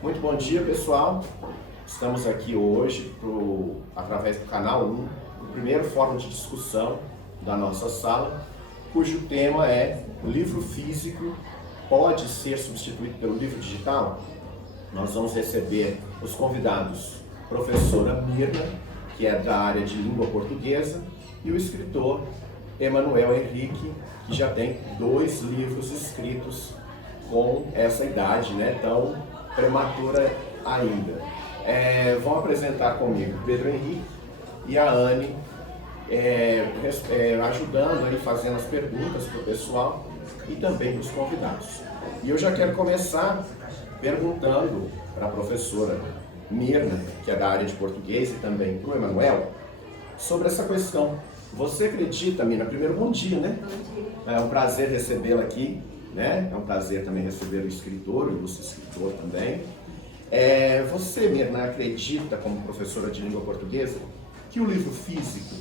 Muito bom dia, pessoal. Estamos aqui hoje, através do canal 1, o primeiro fórum de discussão da nossa sala, cujo tema é: o livro físico pode ser substituído pelo livro digital? Nós vamos receber os convidados, professora Mirna, que é da área de língua portuguesa, e o escritor Emanuel Henrique, que já tem 2 livros escritos com essa idade, né, tão prematura ainda. Vão apresentar comigo Pedro Henrique e a Anne, ajudando aí, fazendo as perguntas para o pessoal e também para os convidados. E eu já quero começar perguntando para a professora Mirna, que é da área de português, e também para o Emanuel, sobre essa questão. Você acredita, Mirna? Primeiro, bom dia, né? Bom dia. É um prazer recebê-la aqui, né? É um prazer também receber o escritor, o ilustre escritor também. Você, Mirna, acredita, como professora de língua portuguesa, que o livro físico,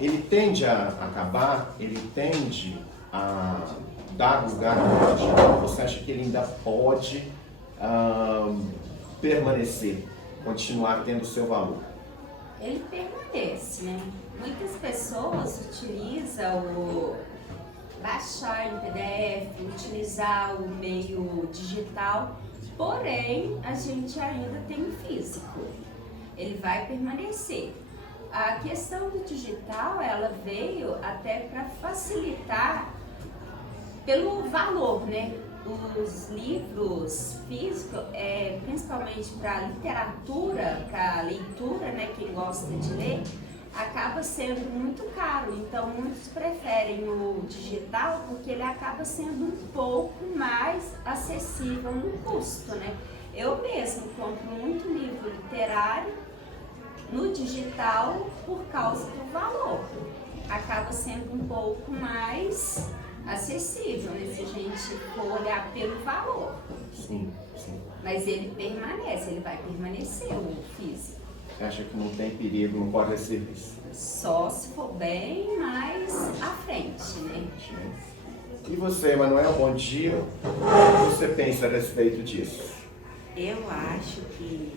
ele tende a acabar, ele tende a dar lugar ao digital? Você acha que ele ainda pode permanecer, continuar tendo seu valor? Ele permanece, né? Muitas pessoas utilizam o baixar em PDF, utilizar o meio digital, porém a gente ainda tem o físico. Ele vai permanecer. A questão do digital, ela veio até para facilitar pelo valor, né? Os livros físicos, principalmente para literatura, para leitura, né? Quem gosta de ler, acaba sendo muito caro. Então muitos preferem o digital porque ele acaba sendo um pouco mais acessível no custo, né? Eu mesmo compro muito livro literário no digital por causa do valor. Acaba sendo um pouco mais acessível, né? Se a gente for olhar pelo valor. Sim, sim. Mas ele permanece, ele vai permanecer, o físico. Você acha que não tem perigo, não pode ser visto? Só se for bem mais à frente, né? E você, Emanuel, bom dia. O que você pensa a respeito disso? Eu acho que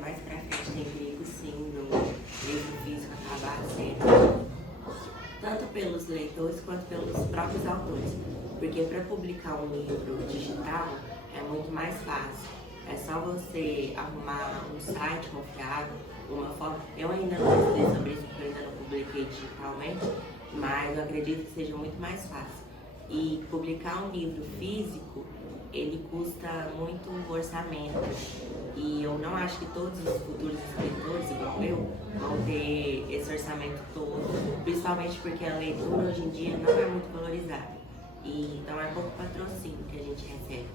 mais pra frente tem perigo sim do livro físico acabar sendo tanto pelos leitores quanto pelos próprios autores. Porque para publicar um livro digital é muito mais fácil. É só você arrumar um site confiável, uma forma. Eu ainda não sei sobre isso porque eu ainda não publiquei digitalmente, mas eu acredito que seja muito mais fácil. E publicar um livro físico, ele custa muito orçamento. E eu não acho que todos os futuros escritores, igual eu, vão ter esse orçamento todo, principalmente porque a leitura hoje em dia não é muito valorizada. E então é pouco patrocínio que a gente recebe.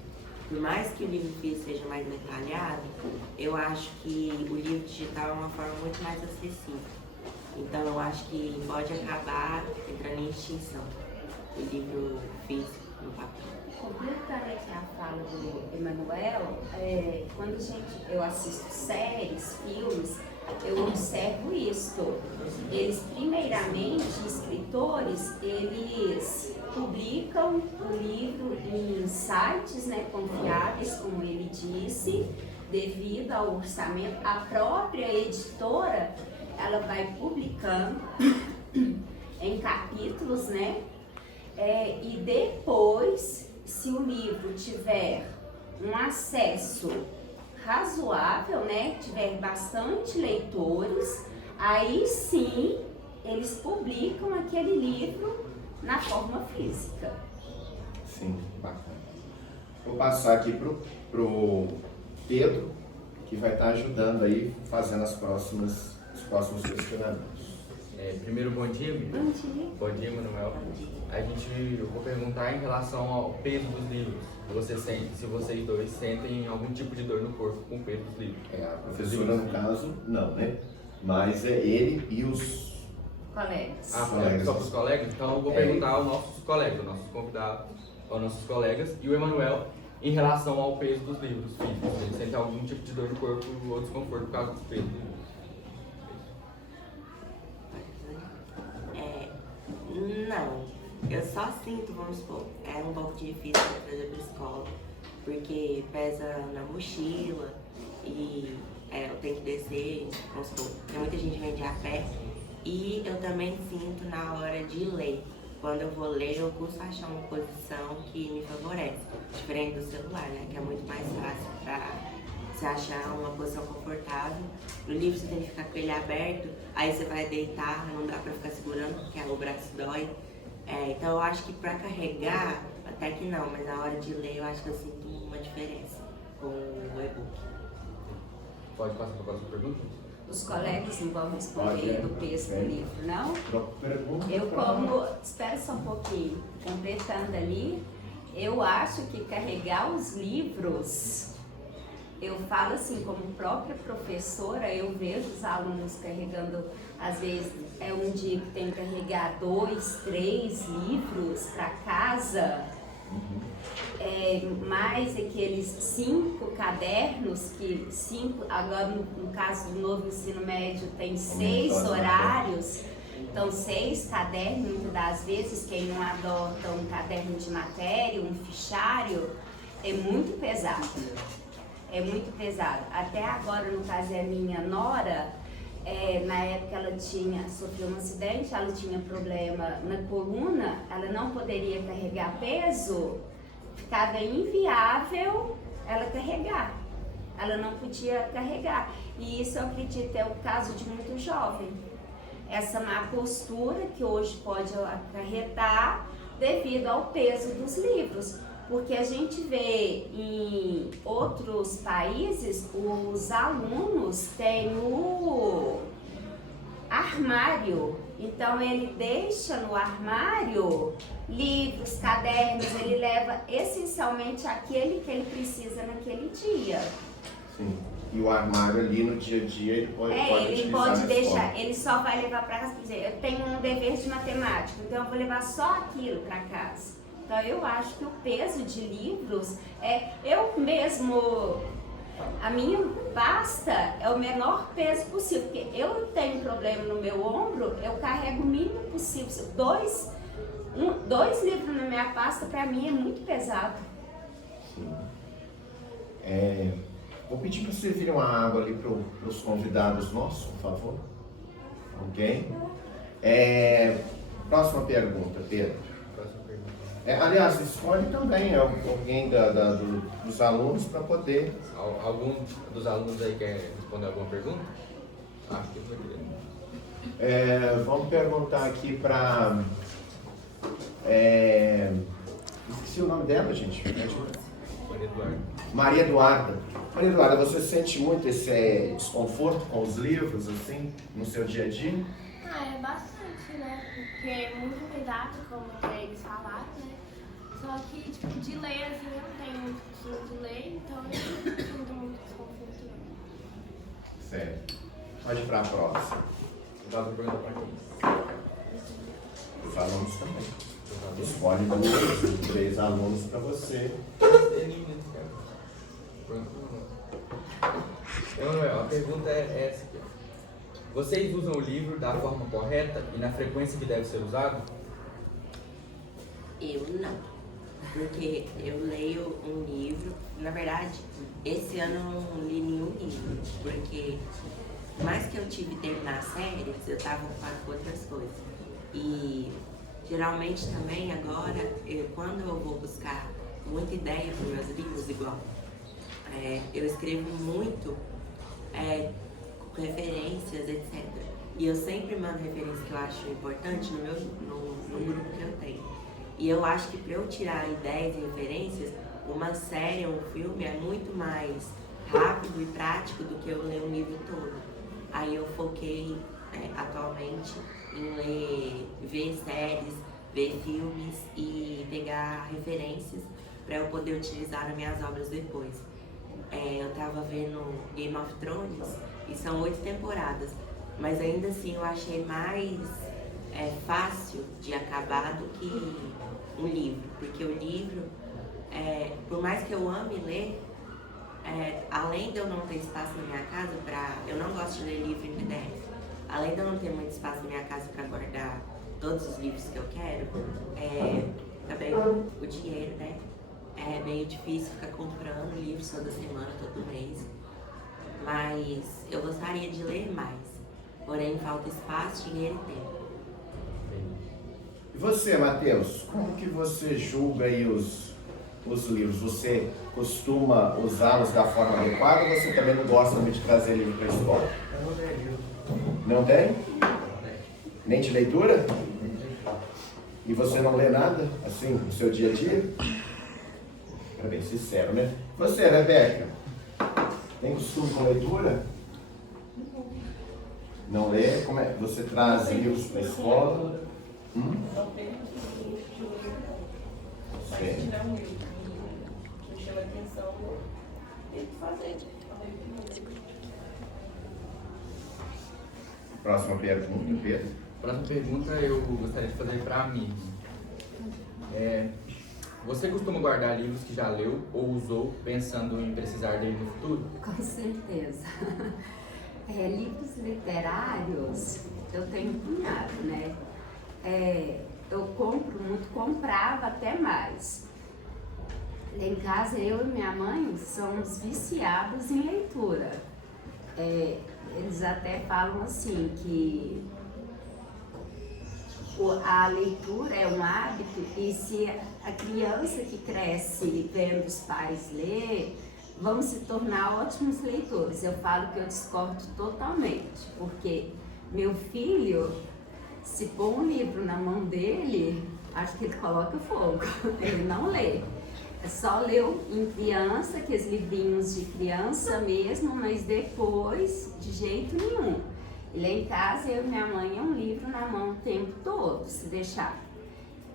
Por mais que o livro físico seja mais detalhado, eu acho que o livro digital é uma forma muito mais acessível. Então eu acho que pode acabar entrando em extinção o livro físico no papel. Completando aqui a fala do Emanuel, quando eu assisto séries, filmes, eu observo isso. Eles, primeiramente, escritores, eles publicam o livro em sites, né, confiáveis, como ele disse, devido ao orçamento. A própria editora, ela vai publicando em capítulos, né? E depois, se o livro tiver um acesso razoável, né, tiver bastante leitores, aí sim eles publicam aquele livro na forma física. Sim, bacana. Vou passar aqui pro Pedro, que vai estar ajudando aí, fazendo os próximos questionamentos. Primeiro, bom dia, Miriam. Bom dia. Bom dia, Manuel. Eu vou perguntar em relação ao peso dos livros. Se vocês dois sentem algum tipo de dor no corpo com o peso dos livros. A professora, no caso, não, né? Mas é ele e os Colegas. colegas. Só para os colegas? Então eu vou perguntar aos nossos colegas, aos nossos convidados, aos nossos colegas e o Emanuel em relação ao peso dos livros físicos. Ele sente algum tipo de dor no corpo ou desconforto por causa do peso do livro? Não, eu só sinto, vamos supor, é um pouco difícil de trazer para a escola, porque pesa na mochila que eu tenho que descer, vamos supor, tem muita gente que vende a pé. E eu também sinto na hora de ler. Quando eu vou ler, eu curso achar uma posição que me favorece. Diferente do celular, né? Que é muito mais fácil para você achar uma posição confortável. No livro você tem que ficar com ele aberto, aí você vai deitar, não dá para ficar segurando porque o braço dói. Então eu acho que para carregar, até que não, mas na hora de ler eu acho que eu sinto uma diferença com o e-book. Pode passar para a próxima pergunta? Os colegas não vão responder do peso do livro, não? Pergunta. Eu como, espera só um pouquinho, completando ali, eu acho que carregar os livros, eu falo assim, como própria professora, eu vejo os alunos carregando, às vezes é um dia que tem que carregar 2, 3 livros para casa, mais aqueles 5 cadernos, agora no caso do novo ensino médio tem 6 horários, então 6 cadernos, muitas das vezes quem não adota um caderno de matéria, um fichário, é muito pesado. É muito pesado. Até agora, no caso, é a minha nora, na época ela sofreu um acidente, ela tinha problema na coluna, ela não poderia carregar peso, ficava inviável ela carregar. Ela não podia carregar. E isso eu acredito é o caso de muito jovem. Essa má postura que hoje pode acarretar devido ao peso dos livros. Porque a gente vê em outros países, os alunos têm o armário. Então ele deixa no armário livros, cadernos, ele leva essencialmente aquele que ele precisa naquele dia. Sim. E o armário ali no dia a dia ele pode ele pode deixar, ele só vai levar para casa. Quer dizer, eu tenho um dever de matemática, então eu vou levar só aquilo para casa. Então eu acho que o peso de livros eu mesmo, a minha pasta é o menor peso possível, porque eu tenho problema no meu ombro, eu carrego o mínimo possível. 2 livros na minha pasta para mim é muito pesado. Sim. Vou pedir para vocês virem uma água ali para os convidados nossos, por favor. Ok? Próxima pergunta, Pedro. Aliás, escolhe também alguém dos alunos para poder... Algum dos alunos aí quer responder alguma pergunta? Acho que foi querer. Vamos perguntar aqui para... esqueci o nome dela, gente. Maria Eduarda. Maria Eduarda. Maria Eduarda, você sente muito esse desconforto com os livros, assim, no seu dia a dia? É bastante, né? Porque é muito cuidado, como eles falaram, né? Só que, tipo, de ler, assim, eu não tenho muito costume de ler, então eu não sinto muito desconforto, não. Certo. Pode ir para a próxima. Dá para perguntar para quem? Os alunos também. Escolhe 2, 3 alunos para você. Emanuel, a pergunta é essa aqui. Vocês usam o livro da forma correta e na frequência que deve ser usado? Eu não. Porque eu leio um livro, na verdade, esse ano eu não li nenhum livro, porque mais que eu tive que terminar as séries, eu estava ocupado com outras coisas. E geralmente também agora, quando eu vou buscar muita ideia para os meus livros, igual, eu escrevo muito com referências, etc. E eu sempre mando referências que eu acho importante no grupo que eu tenho. E eu acho que para eu tirar ideias e referências, uma série ou um filme é muito mais rápido e prático do que eu ler um livro todo. Aí eu foquei atualmente em ver séries, ver filmes e pegar referências para eu poder utilizar nas minhas obras depois. Eu tava vendo Game of Thrones e são 8 temporadas, mas ainda assim eu achei mais fácil de acabar do que um livro, porque o livro, por mais que eu ame ler, além de eu não ter espaço na minha casa eu não gosto de ler livro em PDF, além de eu não ter muito espaço na minha casa para guardar todos os livros que eu quero, também o dinheiro, né? É meio difícil ficar comprando livros toda semana, todo mês. Pois eu gostaria de ler mais, porém falta espaço, dinheiro e tempo. E você, Matheus, como que você julga aí os livros? Você costuma usá-los da forma adequada ou você também não gosta muito de trazer livro para a escola? Eu não tenho livro. Não tem? Nem de leitura? E você não lê nada, assim, no seu dia a dia? Para bem sincero, né? Você, Rebeca, tem costume com leitura? Não lê? Como é? Você traz livros para a escola? Não tem mas se tiver um livro que me chama a atenção, eu tento fazer. Próxima pergunta, Pedro. Próxima pergunta eu gostaria de fazer para mim. Você costuma guardar livros que já leu ou usou pensando em precisar dele no futuro? Com certeza. Livros literários, eu tenho um punhado, né? Eu compro muito, comprava até mais. Lá em casa, eu e minha mãe somos viciados em leitura. Eles até falam assim que a leitura é um hábito e se a criança que cresce vendo os pais ler, vão se tornar ótimos leitores. Eu falo que eu discordo totalmente, porque meu filho, se pôr um livro na mão dele, acho que ele coloca fogo, ele não lê. É só leu em criança, aqueles livrinhos de criança mesmo, mas depois, de jeito nenhum. E lá em casa, eu e minha mãe, é um livro na mão o tempo todo, se deixar.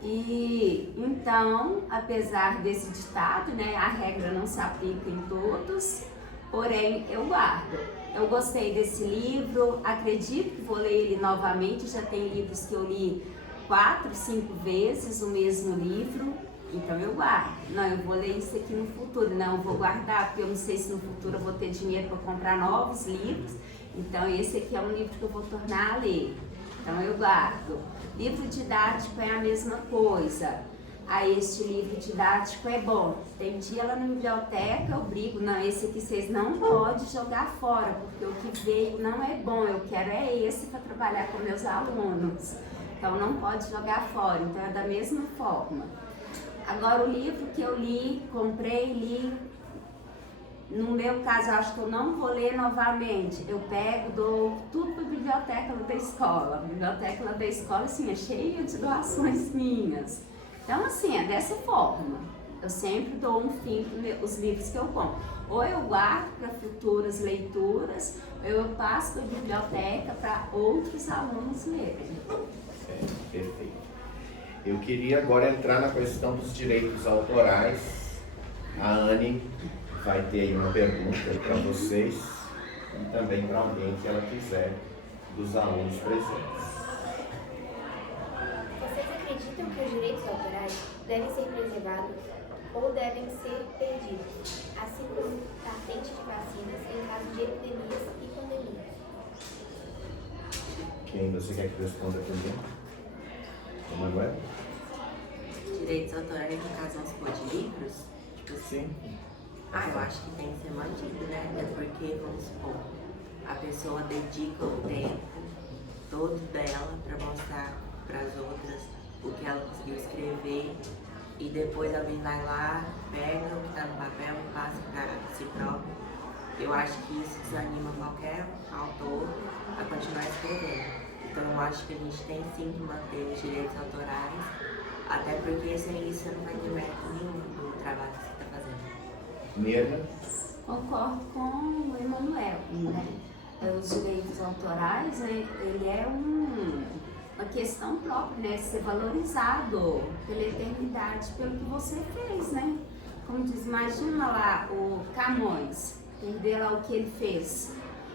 E então, apesar desse ditado, né, a regra não se aplica em todos, porém eu guardo. Eu gostei desse livro, acredito que vou ler ele novamente, já tem livros que eu li 4, 5 vezes o mesmo livro, então eu guardo. Não, eu vou ler isso aqui no futuro, não, eu vou guardar, porque eu não sei se no futuro eu vou ter dinheiro para comprar novos livros, então esse aqui é um livro que eu vou tornar a ler, então eu guardo. Livro didático é a mesma coisa. Este livro didático é bom. Tem dia lá na biblioteca eu brigo, não, esse aqui vocês não podem jogar fora, porque o que veio não é bom, eu quero esse para trabalhar com meus alunos. Então não pode jogar fora, então é da mesma forma. Agora o livro que eu li, comprei, li, no meu caso, acho que eu não vou ler novamente. Eu pego, dou tudo para a biblioteca da escola. A biblioteca lá da escola, assim, é cheia de doações minhas. Então, assim, é dessa forma. Eu sempre dou um fim para os livros que eu compro. Ou eu guardo para futuras leituras, ou eu passo para a biblioteca para outros alunos lerem. Perfeito. Eu queria agora entrar na questão dos direitos autorais. A Anne vai ter aí uma pergunta para vocês e também para alguém que ela quiser dos alunos presentes. Vocês acreditam que os direitos autorais devem ser preservados ou devem ser perdidos, assim como patente de vacinas em caso de epidemias e pandemias? Quem você quer que responda primeiro? O Manuel? Direitos autorais, no caso, vamos supor, de livros? Tipo assim? Sim. Eu acho que tem que ser mantido, né? É porque, vamos supor, a pessoa dedica o tempo todo dela para mostrar para as outras o que ela conseguiu escrever e depois alguém vai lá, pega o que está no papel e passa para si próprio. Eu acho que isso desanima qualquer autor a continuar escrevendo. Então eu acho que a gente tem sim que manter os direitos autorais, até porque sem isso você não vai ter mérito nenhum do trabalho que você está fazendo. Mirna? Concordo com o Emanuel, né? Os direitos autorais, ele é uma questão própria, né? Ser valorizado pela eternidade, pelo que você fez, né? Como diz, imagina lá o Camões, perder lá o que ele fez,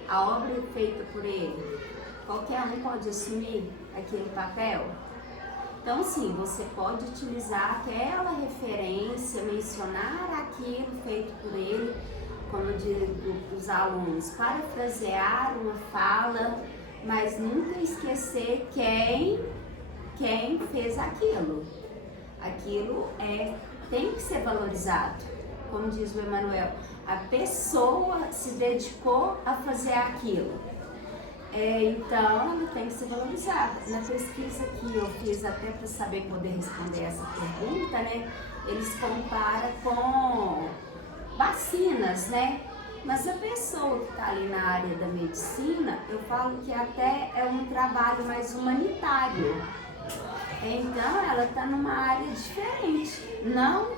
a obra feita por ele. Qualquer um pode assumir aquele papel. Então, sim, você pode utilizar aquela referência, mencionar aquilo feito por ele, como eu digo para os alunos, parafrasear uma fala, mas nunca esquecer quem fez aquilo. Aquilo tem que ser valorizado. como diz o Emanuel, a pessoa se dedicou a fazer aquilo. Então, ela tem que ser valorizada. Na pesquisa que eu fiz até para saber poder responder essa pergunta, né, eles comparam com vacinas, né? Mas a pessoa que está ali na área da medicina, eu falo que até é um trabalho mais humanitário. Então, ela está numa área diferente. Não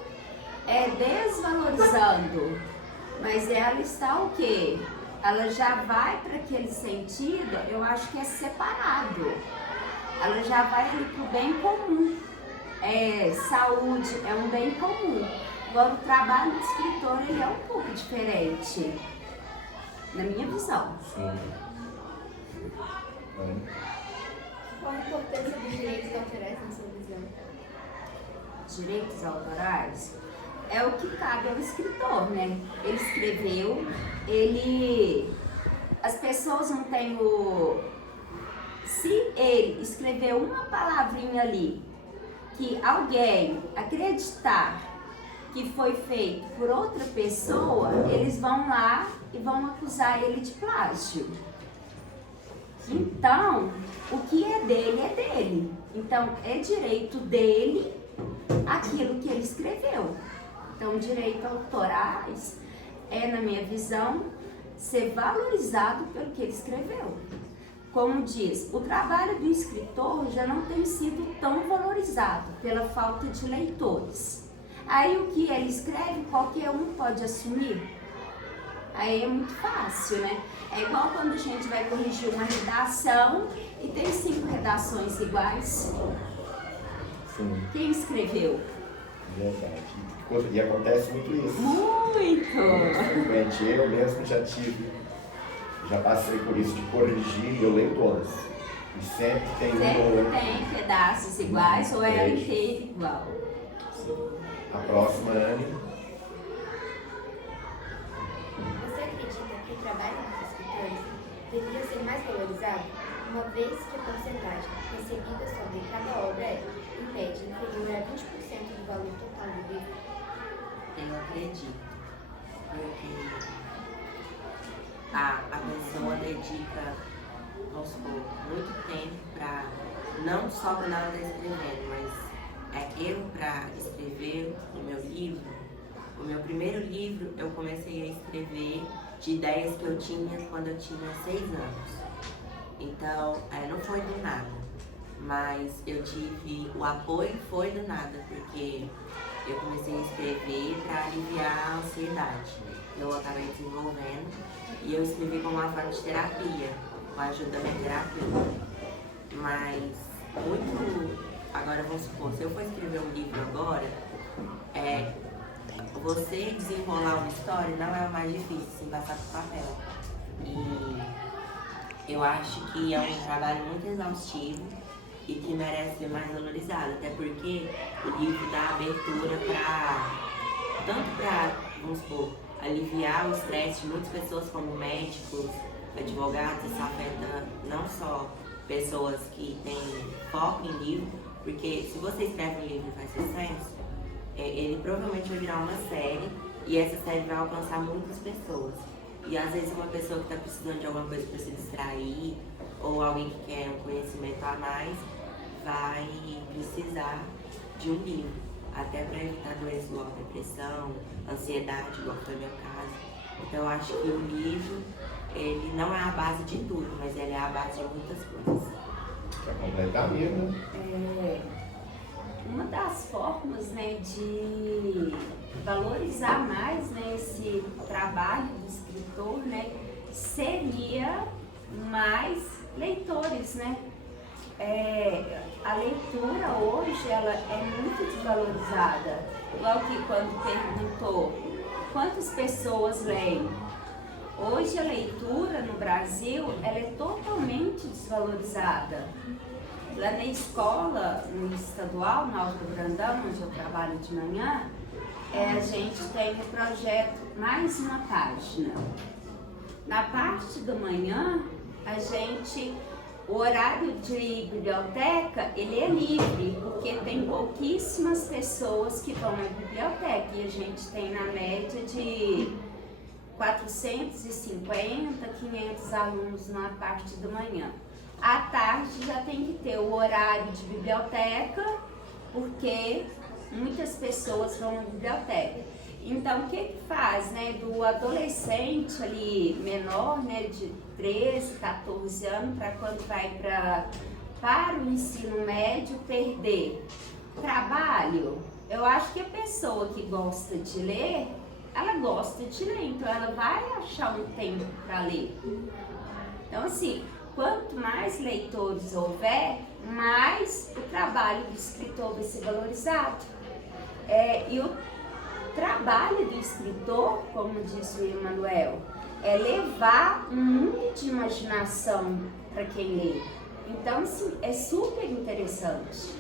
é desvalorizando, mas ela está o quê? Ela já vai para aquele sentido, eu acho que é separado. Ela já vai ali para o bem comum. Saúde é um bem comum. Agora, o trabalho do escritor, ele é um pouco diferente, na minha visão. Sim. Qual a importância dos direitos autorais na sua visão? Direitos autorais é o que cabe ao escritor, né? Ele escreveu, as pessoas não têm Se ele escreveu uma palavrinha ali, que alguém acreditar que foi feito por outra pessoa, eles vão lá e vão acusar ele de plágio. Então, o que é dele. Então, é direito dele aquilo que ele escreveu. Então, direitos autorais é, na minha visão, ser valorizado pelo que ele escreveu. Como diz, o trabalho do escritor já não tem sido tão valorizado pela falta de leitores. Aí o que ele escreve, qualquer um pode assumir. Aí é muito fácil, né? É igual quando a gente vai corrigir uma redação e tem 5 redações iguais. Sim. Quem escreveu? Verdade. E acontece muito isso. Muito! Frequente. Eu mesmo já passei por isso de corrigir e eu leio todas. E sempre tem Sempre tem pedaços iguais ou ela inteira igual. A próxima, Anne. Você acredita que o trabalho dos escritores deveria ser mais valorizado, uma vez que a porcentagem recebida sobre cada obra é, em média, inferior a 20% do valor total do livro? Eu acredito, porque a pessoa dedica, vamos supor, muito tempo para, não só quando ela está escrevendo, mas para escrever o meu livro. O meu primeiro livro eu comecei a escrever de ideias que eu tinha quando eu tinha 6 anos. Então, não foi do nada, mas eu tive, o apoio foi do nada, porque eu comecei a escrever para aliviar a ansiedade. Eu acabei desenvolvendo e eu escrevi como uma forma de terapia, com a ajuda da minha terapia. Mas agora vamos supor, se eu for escrever um livro agora, você desenrolar uma história não é o mais difícil, sem passar por papel. E eu acho que é um trabalho muito exaustivo e que merece ser mais valorizado, até porque o livro dá abertura tanto para, vamos supor, aliviar o estresse de muitas pessoas como médicos, advogados. Isso afeta não só pessoas que têm foco em livro, porque se você escreve um livro e faz sucesso, ele provavelmente vai virar uma série e essa série vai alcançar muitas pessoas. E às vezes uma pessoa que está precisando de alguma coisa para se distrair ou alguém que quer um conhecimento a mais vai precisar de um livro, até para evitar doenças igual depressão, ansiedade, igual foi meu caso. Então eu acho que o livro, ele não é a base de tudo, mas ele é a base de muitas coisas. Para completar mesmo. Uma das formas, né, de valorizar mais, né, esse trabalho do escritor, né, seria mais leitores, né? A leitura hoje ela é muito desvalorizada. Igual que quando perguntou quantas pessoas leem. Hoje a leitura no Brasil ela é totalmente desvalorizada. Lá na escola, no estadual, na Alto Brandão, onde eu trabalho de manhã, a gente tem o projeto Mais Uma Página. Na parte da manhã, a gente O horário de biblioteca, ele é livre, porque tem pouquíssimas pessoas que vão à biblioteca e a gente tem na média de 450, 500 alunos na parte da manhã. À tarde já tem que ter o horário de biblioteca, porque muitas pessoas vão à biblioteca. Então, o que faz, né, do adolescente ali menor, né, de 13, 14 anos, para quando vai para o ensino médio, perder trabalho? Eu acho que a pessoa que gosta de ler, ela gosta de ler, então ela vai achar um tempo para ler. Então, assim, quanto mais leitores houver, mais o trabalho do escritor vai ser valorizado. E o trabalho do escritor, como disse o Emanuel, é levar um mundo de imaginação para quem lê. Então, assim, é super interessante.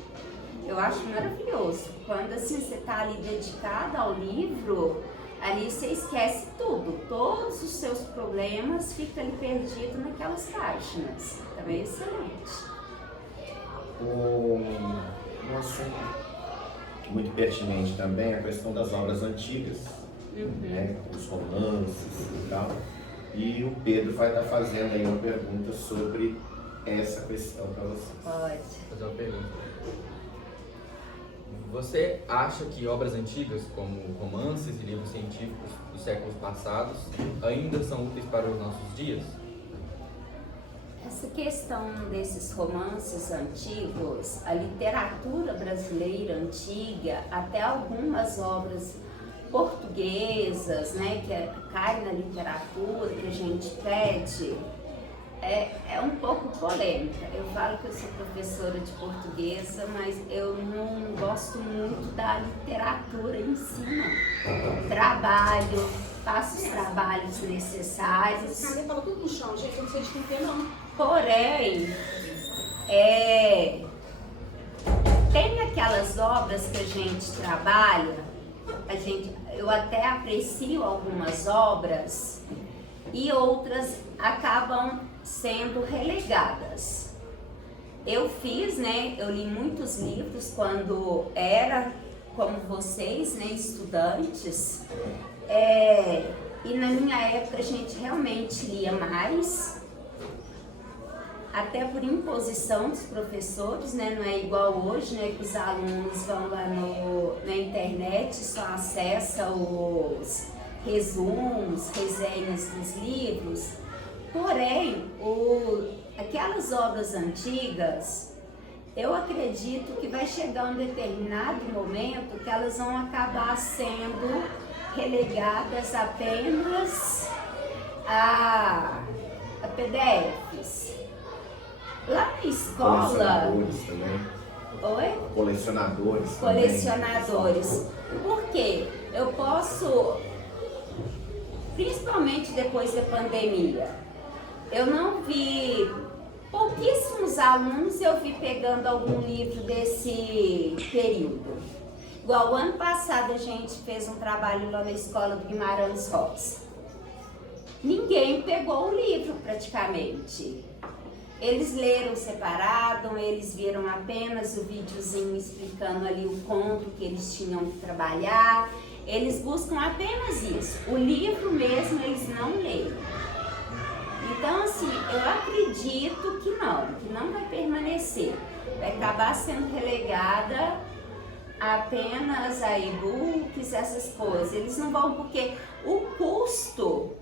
Eu acho maravilhoso. Quando assim, você está ali dedicado ao livro, ali você esquece tudo. Todos os seus problemas ficam ali perdidos naquelas páginas. Também é excelente. Um assunto muito pertinente também é a questão das obras antigas, né, os romances e tal. E o Pedro vai estar fazendo aí uma pergunta sobre essa questão para vocês. Pode. Fazer uma pergunta. Você acha que obras antigas, como romances e livros científicos dos séculos passados, ainda são úteis para os nossos dias? Essa questão desses romances antigos, a literatura brasileira antiga, até algumas obras portuguesas, né, que cai na literatura, que a gente pede, é um pouco polêmica. Eu falo que eu sou professora de portuguesa, mas eu não gosto muito da literatura em si, não. Trabalho, faço os trabalhos necessários. Você fala tudo no chão, gente, eu não sei discutir, não. Porém, tem aquelas obras que a gente trabalha, eu até aprecio algumas obras e outras acabam sendo relegadas. Eu li muitos livros quando era como vocês, né, estudantes, e na minha época a gente realmente lia mais, até por imposição dos professores, né? Não é igual hoje, né, que os alunos vão lá na internet, só acessam os resumos, resenhas dos livros. Porém, aquelas obras antigas, eu acredito que vai chegar um determinado momento que elas vão acabar sendo relegadas apenas a PDFs. Lá na escola... Colecionadores também. Oi? Colecionadores. Colecionadores. Por quê? Eu posso, principalmente depois da pandemia, eu não vi pouquíssimos alunos, eu vi pegando algum livro desse período. Igual ano passado a gente fez um trabalho lá na escola do Guimarães Rosa. Ninguém pegou o livro praticamente. Eles leram separado, eles viram apenas o videozinho explicando ali o conto que eles tinham que trabalhar. Eles buscam apenas isso. O livro mesmo eles não leem. Então, assim, eu acredito que não vai permanecer. Vai acabar sendo relegada apenas a e-books, essas coisas. Eles não vão, porque o custo...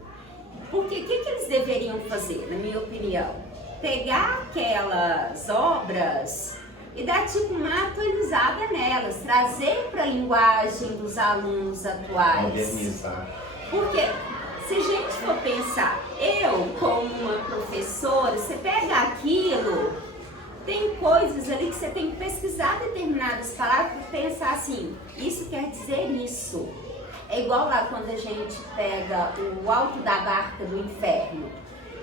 Porque o que eles deveriam fazer, na minha opinião? Pegar aquelas obras e dar tipo uma atualizada nelas, trazer para a linguagem dos alunos atuais. Modernizar. Porque se a gente for pensar, eu como uma professora, você pega aquilo, tem coisas ali que você tem que pesquisar determinadas palavras para pensar assim, isso quer dizer isso. É igual lá quando a gente pega o Alto da Barca do Inferno.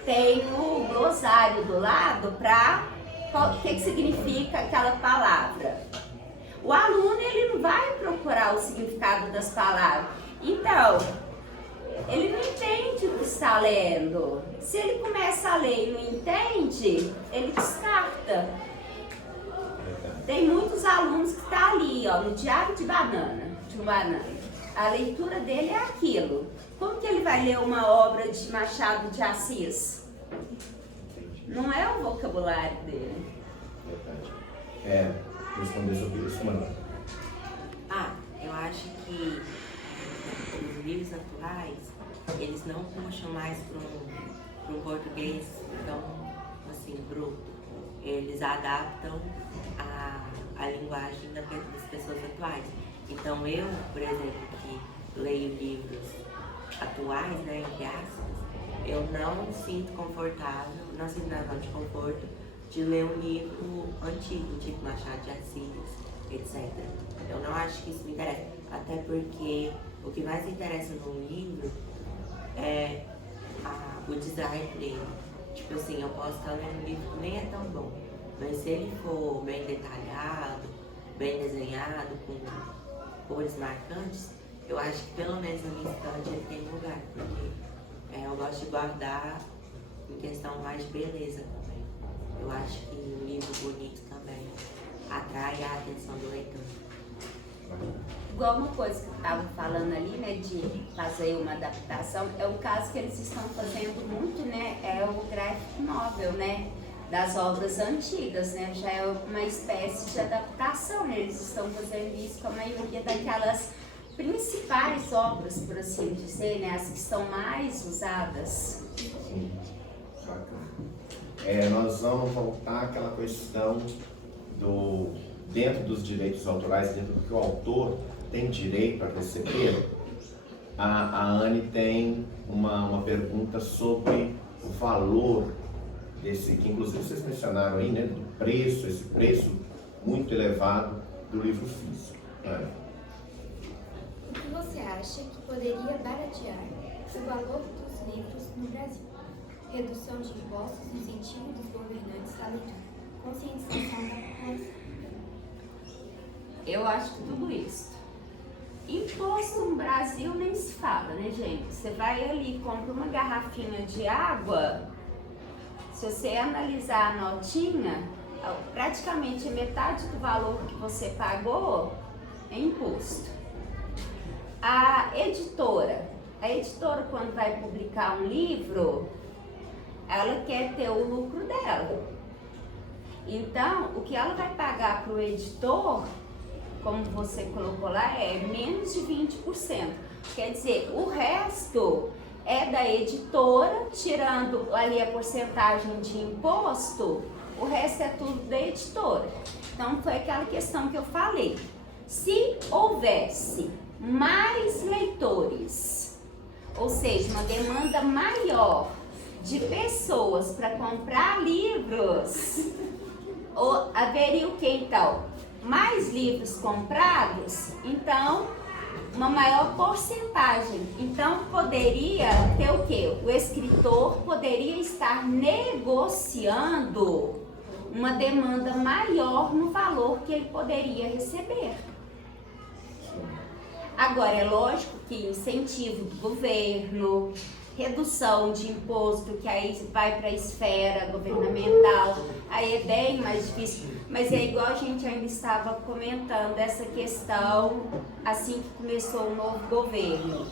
Tem o glossário do lado para o que significa aquela palavra. O aluno ele não vai procurar o significado das palavras. Então, ele não entende o que está lendo. Se ele começa a ler e não entende, ele descarta. Tem muitos alunos que estão ali, ó, no Diário de um Banana. A leitura dele é aquilo. Como que ele vai ler uma obra de Machado de Assis? Não é o vocabulário dele. Verdade. Responder sobre isso, Manuel. Eu acho que os livros atuais, eles não puxam mais para um português tão, assim, bruto. Eles adaptam a linguagem das pessoas atuais. Então eu, por exemplo, que leio livros atuais, né, entre aspas, eu não sinto confortável, não sinto nada de conforto de ler um livro antigo, tipo Machado de Assis, etc. Eu não acho que isso me interessa, até porque o que mais interessa num livro é o design dele. Tipo assim, eu posso estar lendo um livro que nem é tão bom, mas se ele for bem detalhado, bem desenhado, com cores marcantes, eu acho que pelo menos na minha estante ele tem lugar, porque eu gosto de guardar em questão mais de beleza também. Eu acho que um livro bonito também atrai a atenção do leitor. Igual uma coisa que eu estava falando ali, né, de fazer uma adaptação, é o caso que eles estão fazendo muito, né, é o graphic novel, né, das obras antigas, né, já é uma espécie de adaptação, né, eles estão fazendo isso com a maioria daquelas principais obras, por assim dizer, né, as que são mais usadas. Sim, bacana. Nós vamos voltar àquela questão dentro dos direitos autorais, dentro do que o autor tem direito a receber. A Anne tem uma pergunta sobre o valor desse, que inclusive vocês mencionaram aí, né, do preço, esse preço muito elevado do livro físico. O que você acha que poderia baratear o valor dos livros no Brasil? Redução de impostos, incentivo dos governantes à leitura, conscientização da população. Eu acho que tudo isso. Imposto no Brasil nem se fala, né, gente? Você vai ali e compra uma garrafinha de água, se você analisar a notinha, praticamente metade do valor que você pagou é imposto. A editora quando vai publicar um livro, ela quer ter o lucro dela. Então, o que ela vai pagar para o editor, como você colocou lá, é menos de 20%. Quer dizer, o resto é da editora, tirando ali a porcentagem de imposto, o resto é tudo da editora. Então, foi aquela questão que eu falei. Se houvesse mais leitores, ou seja, uma demanda maior de pessoas para comprar livros, haveria o que então? Mais livros comprados, então uma maior porcentagem. Então poderia ter o quê? O escritor poderia estar negociando uma demanda maior no valor que ele poderia receber. Agora, é lógico que incentivo do governo, redução de imposto, que aí vai para a esfera governamental, aí é bem mais difícil. Mas é igual a gente ainda estava comentando essa questão assim que começou o novo governo.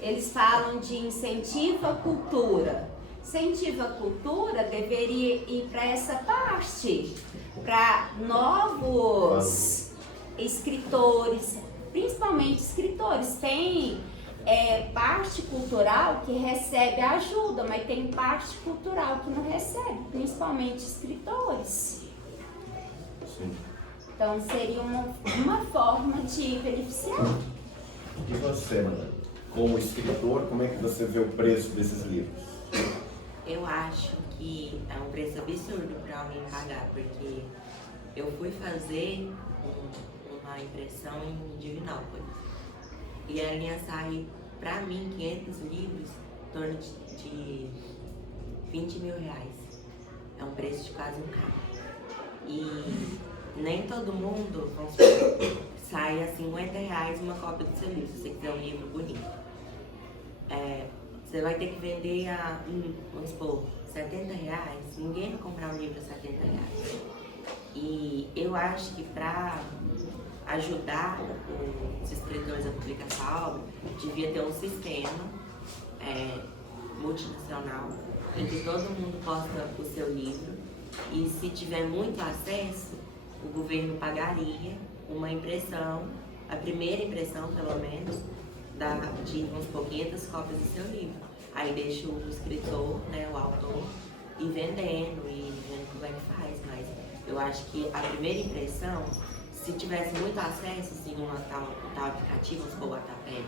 Eles falam de incentivo à cultura. Incentivo à cultura deveria ir para essa parte, para novos escritores, principalmente escritores. Tem parte cultural que recebe ajuda, mas tem parte cultural que não recebe, principalmente escritores. Sim. Então seria uma forma de beneficiar. E você, Manuel, como escritor, como é que você vê o preço desses livros? Eu acho que é um preço absurdo para alguém pagar, porque eu fui fazer uma impressão em Divinópolis e a linha sai, para mim, 500 livros, em torno de 20 mil reais. É um preço de quase um carro. E nem todo mundo, vamos supor, sai a 50 reais uma cópia do seu livro, se você quiser um livro bonito. Você vai ter que vender a, vamos supor, R$70, ninguém vai comprar um livro a R$70. E eu acho que para ajudar os escritores a publicar essa obra, devia ter um sistema multinacional em que todo mundo posta o seu livro e se tiver muito acesso, o governo pagaria uma impressão, a primeira impressão pelo menos, de uns 500 cópias do seu livro. Aí deixa o escritor, né, o autor, ir vendendo e vendo como é que faz. Mas eu acho que a primeira impressão, se tivesse muito acesso, assim, um tal aplicativo, vamos supor, o Wattpad,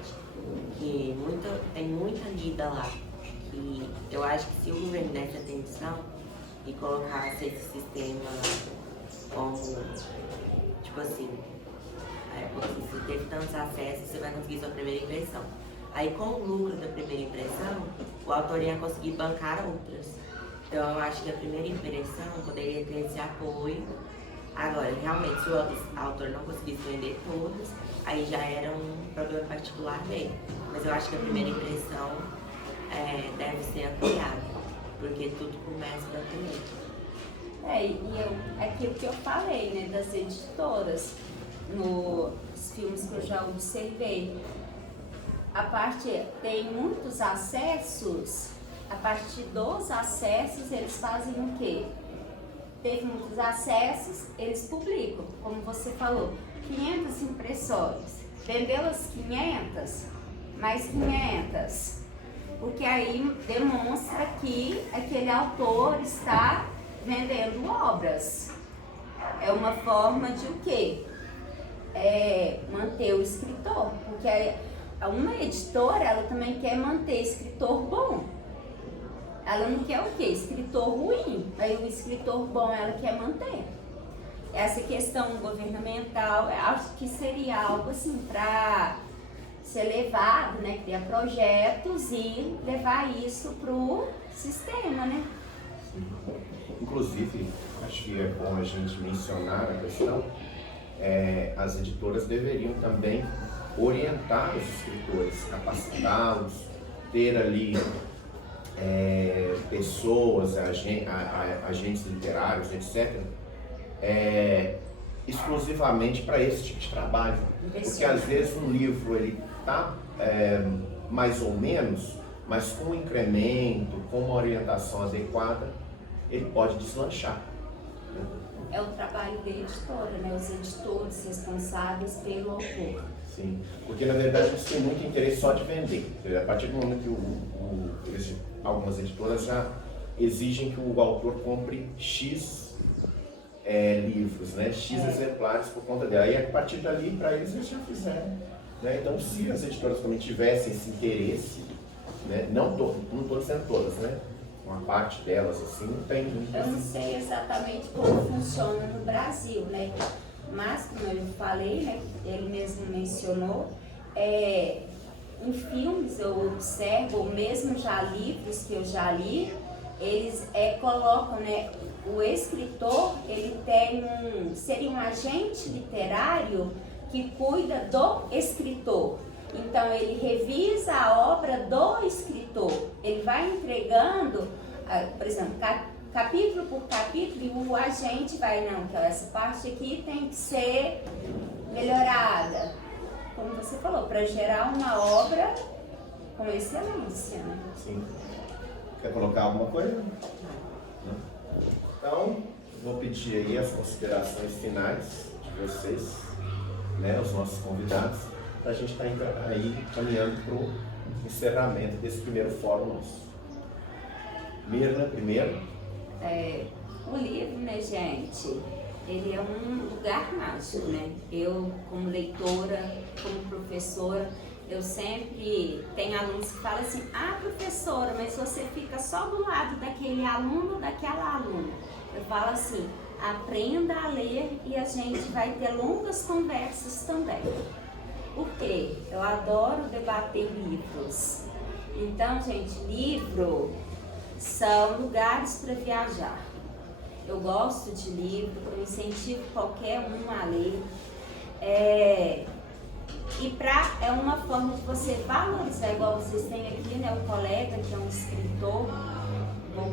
que tem muita lida lá, que eu acho que se o governo desse atenção e colocasse esse sistema como, tipo assim, você teve tantos acessos, você vai conseguir sua primeira impressão. Aí com o lucro da primeira impressão, o autor ia conseguir bancar outras. Então eu acho que a primeira impressão poderia ter esse apoio. Agora, realmente, se o autor não conseguisse vender todas, aí já era um problema particular dele. Mas eu acho que a primeira impressão deve ser apoiada, porque tudo começa da primeira. Aquilo que eu falei, né, das editoras, nos filmes que eu já observei, tem muitos acessos, a partir dos acessos eles fazem o quê? Teve muitos acessos, eles publicam, como você falou, 500 impressões, vendeu as 500, mais 500, porque aí demonstra que aquele autor está vendendo obras. É uma forma de o quê? Manter o escritor, porque uma editora, ela também quer manter escritor bom. Ela não quer o quê? Escritor ruim. Aí o escritor bom ela quer manter. Essa questão governamental, eu acho que seria algo assim para ser levado, né? Criar projetos e levar isso pro sistema, né? Inclusive, acho que é bom a gente mencionar a questão, as editoras deveriam também orientar os escritores, capacitá-los, ter ali pessoas, agentes literários, etc., exclusivamente para esse tipo de trabalho. Porque às vezes um livro ele está mais ou menos, mas com um incremento, com uma orientação adequada, ele pode deslanchar. É o trabalho da editora, né? Os editores responsáveis pelo autor. Sim, porque na verdade eles têm muito interesse só de vender. A partir do momento que algumas editoras já exigem que o autor compre X livros, né? X exemplares por conta dela. Aí a partir dali, para eles já fizeram. Né? Então, se as editoras também tivessem esse interesse, né? Não estou dizendo todas, né? Uma parte delas, assim, não tem muito. Eu não sei exatamente como funciona no Brasil, né? Mas, como eu falei, né? Ele mesmo mencionou, em filmes eu observo, ou mesmo já livros que eu já li, eles colocam, né? O escritor, ele seria um agente literário que cuida do escritor. Então, ele revisa a obra do escritor. Ele vai entregando, por exemplo, capítulo por capítulo, e o agente vai, não, que essa parte aqui tem que ser melhorada. Como você falou, para gerar uma obra com excelência, né? Sim. Quer colocar alguma coisa? Não. Então, vou pedir aí as considerações finais de vocês, né, os nossos convidados, para a gente estar aí caminhando para o encerramento desse primeiro fórum nosso. Mirna, primeiro. O livro, né, gente, ele é um lugar mágico, né? Eu, como leitora, como professora, eu sempre tenho alunos que falam assim: ah, professora, mas você fica só do lado daquele aluno, daquela aluna. Eu falo assim: aprenda a ler e a gente vai ter longas conversas também. Por quê? Eu adoro debater livros. Então, gente, livro são lugares para viajar. Eu gosto de livro, eu incentivo qualquer um a ler. É uma forma de você valorizar, igual vocês têm aqui, né, o colega que é um escritor,